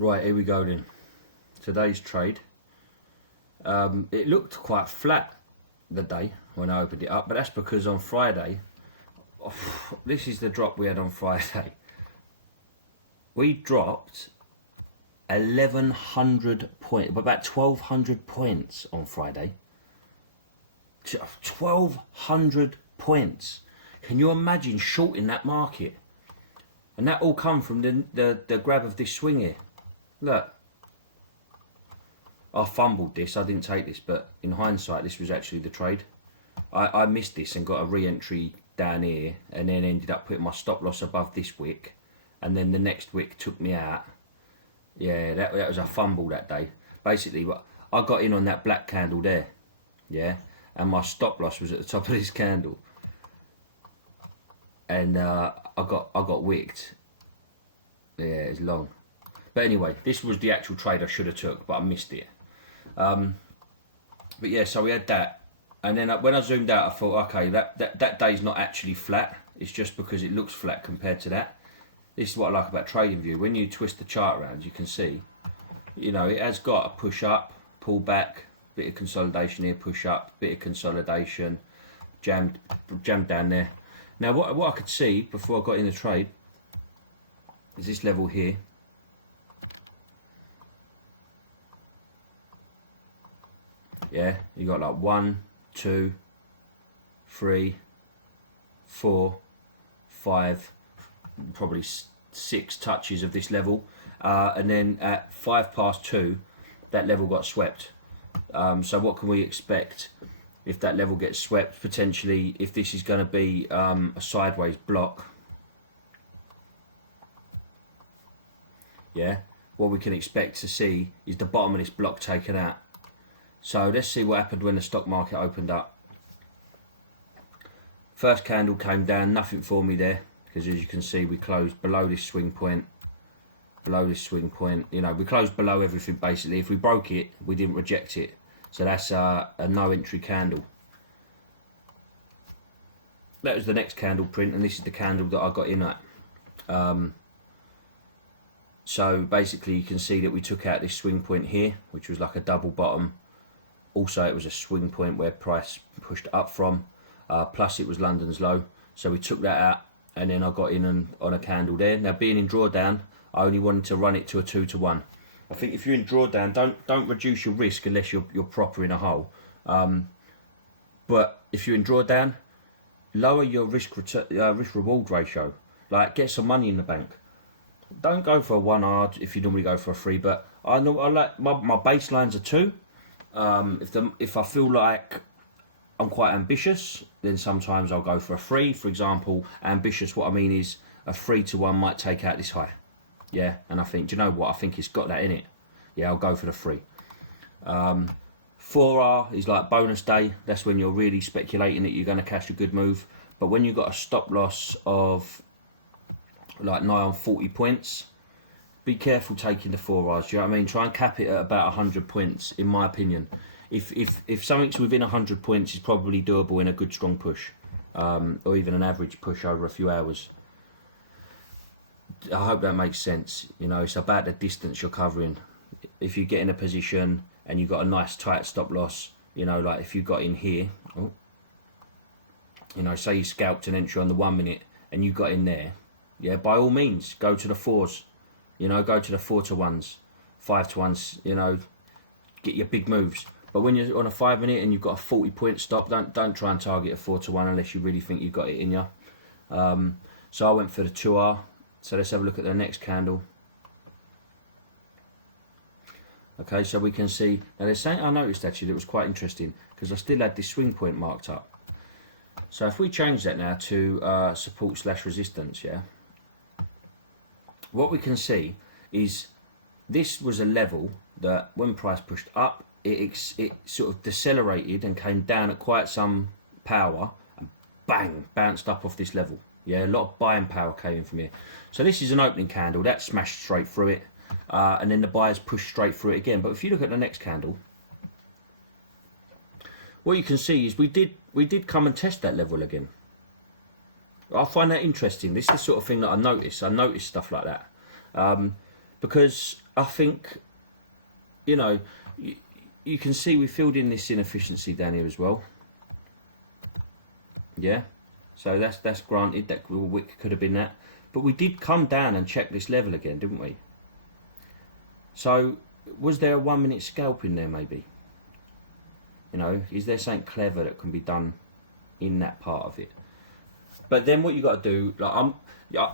Right, here we go then. Today's trade. It looked quite flat the day when I opened it up, but that's because on Friday, this is the drop we had on Friday. We dropped 1,100 points, about 1,200 points on Friday. 1,200 points. Can you imagine shorting that market? And that all come from the grab of this swing here. Look. I fumbled this, I didn't take this, but in hindsight this was actually the trade. I missed this and got a re-entry down here, and then ended up putting my stop loss above this wick, and then the next wick took me out. Yeah, that was a fumble that day. Basically, I got in on that black candle there, yeah, and my stop loss was at the top of this candle, and I got wicked. Yeah, it's long. But anyway, this was the actual trade I should have took, but I missed it. But yeah, so we had that, and then when I zoomed out, I thought, okay, that day's not actually flat. It's just because it looks flat compared to that. This is what I like about TradingView. When you twist the chart around, you can see, you know, it has got a push up, pull back, bit of consolidation here, push up, bit of consolidation, jammed down there. Now, what I could see before I got in the trade is this level here. Yeah, you got like 1, 2, 3, 4, 5, probably 6 touches of this level, and then at 2:05, that level got swept. So what can we expect if that level gets swept? Potentially, if this is going to be a sideways block, yeah, what we can expect to see is the bottom of this block taken out. So let's see what happened when the stock market opened up. First candle came down, nothing for me there, because as you can see we closed below this swing point, you know, we closed below everything basically. If we broke it, we didn't reject it, so that's a no entry candle. That was the next candle print, and this is the candle that I got in at. So basically you can see that we took out this swing point here, which was like a double bottom. Also, it was a swing point where price pushed up from, plus it was London's low. So we took that out, and then I got in on a candle there. Now, being in drawdown, I only wanted to run it to a 2-to-1. I think if you're in drawdown, don't reduce your risk unless you're proper in a hole. But if you're in drawdown, lower your risk reward ratio. Like, get some money in the bank. Don't go for a 1 hard if you normally go for a 3. But I know I like my baselines are 2. If I feel like I'm quite ambitious, then sometimes I'll go for a 3. For example, ambitious, what I mean is a 3-to-1 might take out this high. Yeah, and I think, do you know what? I think it's got that in it. Yeah, I'll go for the 3. 4R is like bonus day. That's when you're really speculating that you're going to catch a good move. But when you've got a stop loss of like nigh on 40 points, be careful taking the 4Rs. Do you know what I mean? Try and cap it at about 100 points, in my opinion. If something's within 100 points, is probably doable in a good strong push, or even an average push over a few hours. I hope that makes sense. You know, it's about the distance you're covering. If you get in a position and you've got a nice tight stop loss, you know, like if you got in here, you know, say you scalped an entry on the 1 minute and you got in there, yeah, by all means, go to the 4s. You know, go to the 4-to-1s, 5-to-1s, you know, get your big moves. But when you're on a 5 minute and you've got a 40-point stop, don't try and target a 4-to-1 unless you really think you've got it in you. So I went for the 2R. So let's have a look at the next candle. Okay, so we can see, now there's something I noticed actually that was quite interesting, because I still had this swing point marked up. So if we change that now to support/resistance, yeah, what we can see is this was a level that when price pushed up, it sort of decelerated and came down at quite some power, and bang, bounced up off this level. Yeah, a lot of buying power came in from here. So this is an opening candle that smashed straight through it, and then the buyers pushed straight through it again. But if you look at the next candle, what you can see is we did come and test that level again. I find that interesting. This is the sort of thing that I notice. I notice stuff like that. Because, I think, you know, you can see we filled in this inefficiency down here as well. Yeah, so that's granted that wick could have been that, but we did come down and check this level again, didn't we? So was there a 1 minute scalp in there maybe? You know, is there something clever that can be done in that part of it? But then what you got to do, like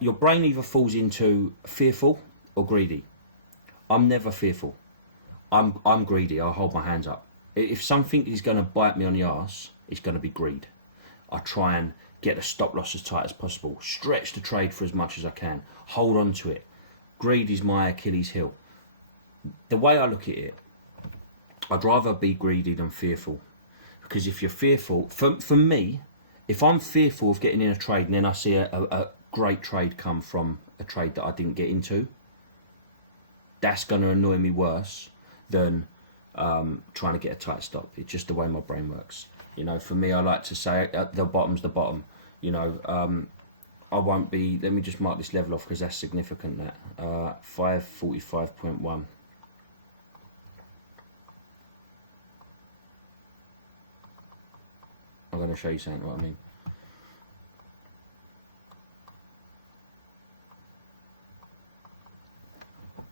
your brain either falls into fearful or greedy. I'm never fearful. I'm greedy. I'll hold my hands up. If something is going to bite me on the arse, it's going to be greed. I try and get the stop loss as tight as possible. Stretch the trade for as much as I can. Hold on to it. Greed is my Achilles heel. The way I look at it, I'd rather be greedy than fearful. Because if you're fearful, for me, if I'm fearful of getting in a trade and then I see a great trade come from a trade that I didn't get into, that's going to annoy me worse than trying to get a tight stop. It's just the way my brain works. You know, for me, I like to say the bottom's the bottom. You know, I won't be, let me just mark this level off because that's significant, that 545.1. I'm going to show you something, what I mean.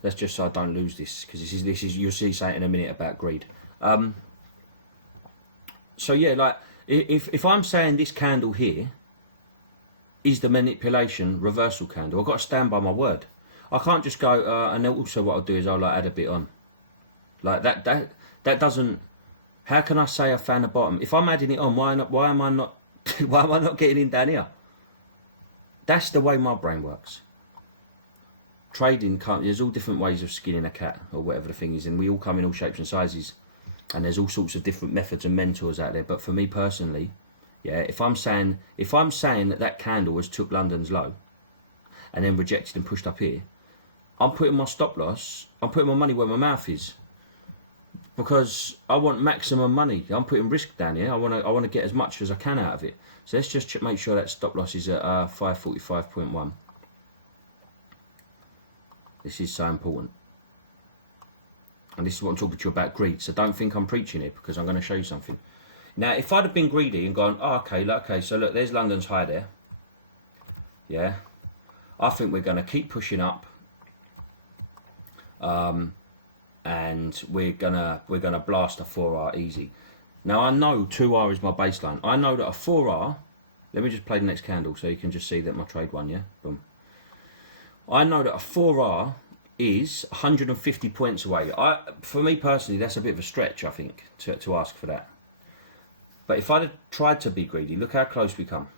That's just so I don't lose this, because this is you'll see something in a minute about greed. So yeah, like if I'm saying this candle here is the manipulation reversal candle, I've got to stand by my word. I can't just go and also what I'll do is I'll like add a bit on. Like that doesn't. How can I say I found the bottom if I'm adding it on? Why am I not? Why am I not getting in down here? That's the way my brain works. Trading can't. There's all different ways of skinning a cat or whatever the thing is, and we all come in all shapes and sizes. And there's all sorts of different methods and mentors out there. But for me personally, yeah, if I'm saying that candle was took London's low, and then rejected and pushed up here, I'm putting my stop loss. I'm putting my money where my mouth is, because I want maximum money. I'm putting risk down here. I want to get as much as I can out of it. So let's just make sure that stop loss is at 545.1. This is so important. And this is what I'm talking to you about, greed. So don't think I'm preaching it, because I'm going to show you something. Now, if I'd have been greedy and gone, oh, okay, so look, there's London's high there. Yeah. I think we're going to keep pushing up. And we're gonna blast a 4R easy. Now, I know 2R is my baseline. I know that a 4R, let me just play the next candle so you can just see that my trade won, yeah? Boom. I know that a 4R is 150 points away. For me personally, that's a bit of a stretch, I think, to ask for that. But if I'd have tried to be greedy, look how close we come.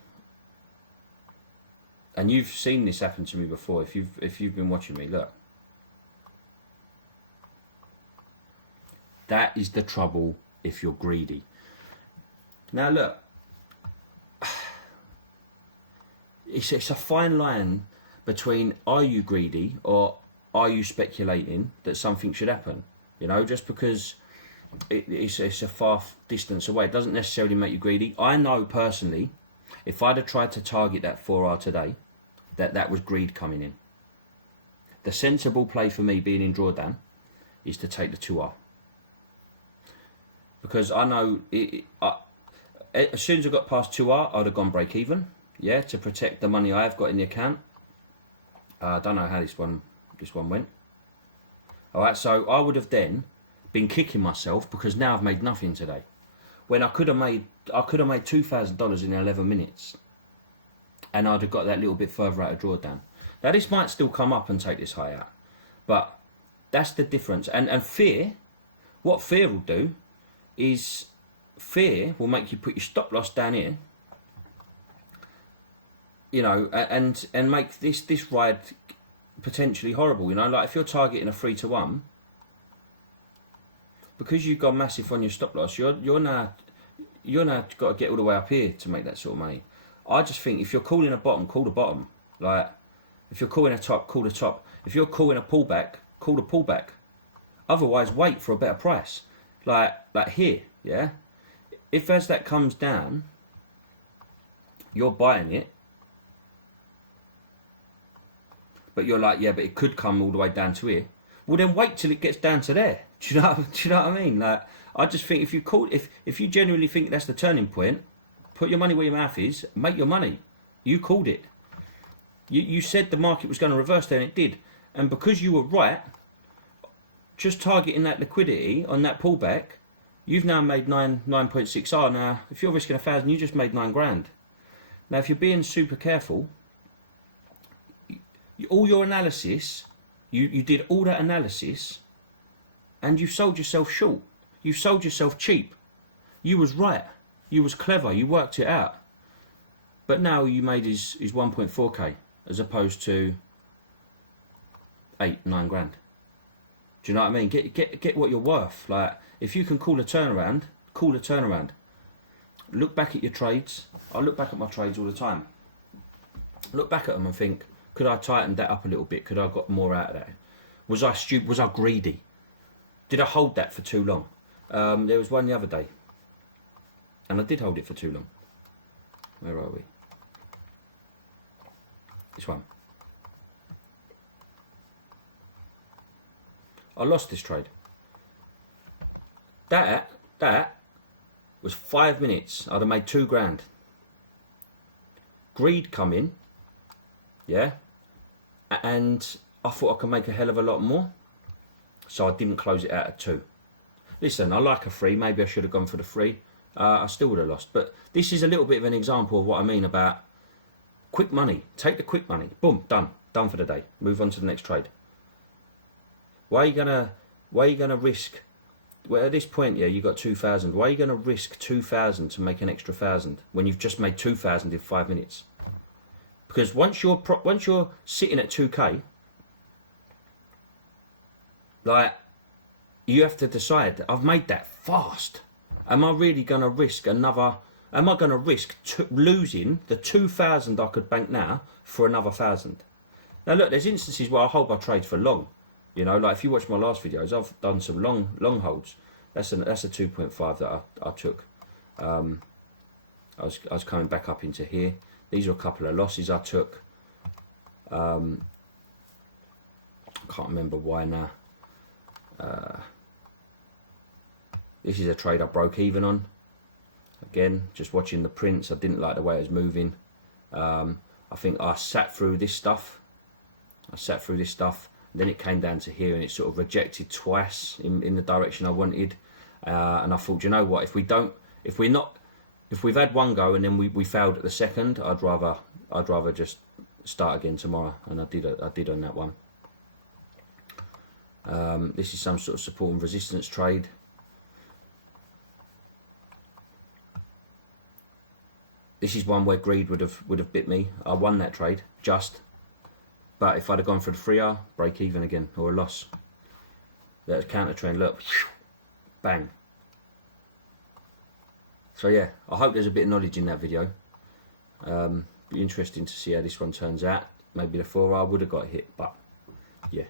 And you've seen this happen to me before. If you've been watching me, look. That is the trouble if you're greedy. Now look, it's a fine line between are you greedy or are you speculating that something should happen? You know, just because it's a far distance away, it doesn't necessarily make you greedy. I know personally, if I'd have tried to target that 4R today, that was greed coming in. The sensible play for me being in drawdown is to take the 2R. Because I know as soon as I got past 2R, I'd have gone break even, yeah, to protect the money I have got in the account. I don't know how this one went. All right, so I would have then been kicking myself because now I've made nothing today, when I could have made $2,000 in 11 minutes, and I'd have got that little bit further out of drawdown. Now this might still come up and take this high out, but that's the difference. And fear, what fear will do is fear will make you put your stop loss down here, you know, and make this ride potentially horrible. You know, like if you're targeting a 3-to-1, because you've gone massive on your stop loss, you're now got to get all the way up here to make that sort of money. I just think if you're calling a bottom, call the bottom. Like if you're calling a top, call the top. If you're calling a pullback, call the pullback. Otherwise, wait for a better price. Like here, yeah. If as that comes down, you're buying it, but you're like, yeah, but it could come all the way down to here. well then wait till it gets down to there. Do you know what I mean? Like, I just think if you genuinely think that's the turning point, put your money where your mouth is, make your money. You called it. You said the market was going to reverse there, and it did. And because you were right, just targeting that liquidity on that pullback, you've now made 9.6R. Now, if you're risking 1,000, you just made 9 grand. Now, if you're being super careful, all your analysis, you did all that analysis, and you sold yourself short. You sold yourself cheap. You was right. You was clever. You worked it out. But now you made his 1.4k as opposed to 8-9 grand. Do you know what I mean? Get what you're worth. Like, if you can call a turnaround, call a turnaround. Look back at your trades. I look back at my trades all the time. Look back at them and think, could I tighten that up a little bit? Could I have got more out of that? Was I stupid? Was I greedy? Did I hold that for too long? There was one the other day, and I did hold it for too long. Where are we? This one. I lost this trade. That was 5 minutes. I'd have made 2 grand. Greed come in, yeah, and I thought I could make a hell of a lot more, so I didn't close it out at 2. Listen, I like a 3. Maybe I should have gone for the 3. I still would have lost. But this is a little bit of an example of what I mean about quick money. Take the quick money. Boom, done. Done for the day. Move on to the next trade. Why are you gonna risk? Well, at this point, yeah, you got 2,000. Why are you gonna risk 2,000 to make an extra 1,000 when you've just made 2,000 in 5 minutes? Because once you're sitting at 2k, like, you have to decide, I've made that fast. Am I really going to risk another? Am I going to risk losing the 2,000 I could bank now for another 1,000? Now look, there's instances where I hold my trades for long. You know, like if you watch my last videos, I've done some long holds. That's a 2.5 that I took. I was coming back up into here. These are a couple of losses I took. I can't remember why now. This is a trade I broke even on. Again, just watching the prints, I didn't like the way it was moving. I think I sat through this stuff. Then it came down to here, and it sort of rejected twice in the direction I wanted. And I thought, you know what? If we've had one go and then we failed at the second, I'd rather just start again tomorrow. And I did on that one. This is some sort of support and resistance trade. This is one where greed would have bit me. I won that trade, but if I'd have gone for the 3R, break even again, or a loss. That's counter trend, look, bang. So yeah, I hope there's a bit of knowledge in that video. Be interesting to see how this one turns out. Maybe the 4R would have got hit, but yeah.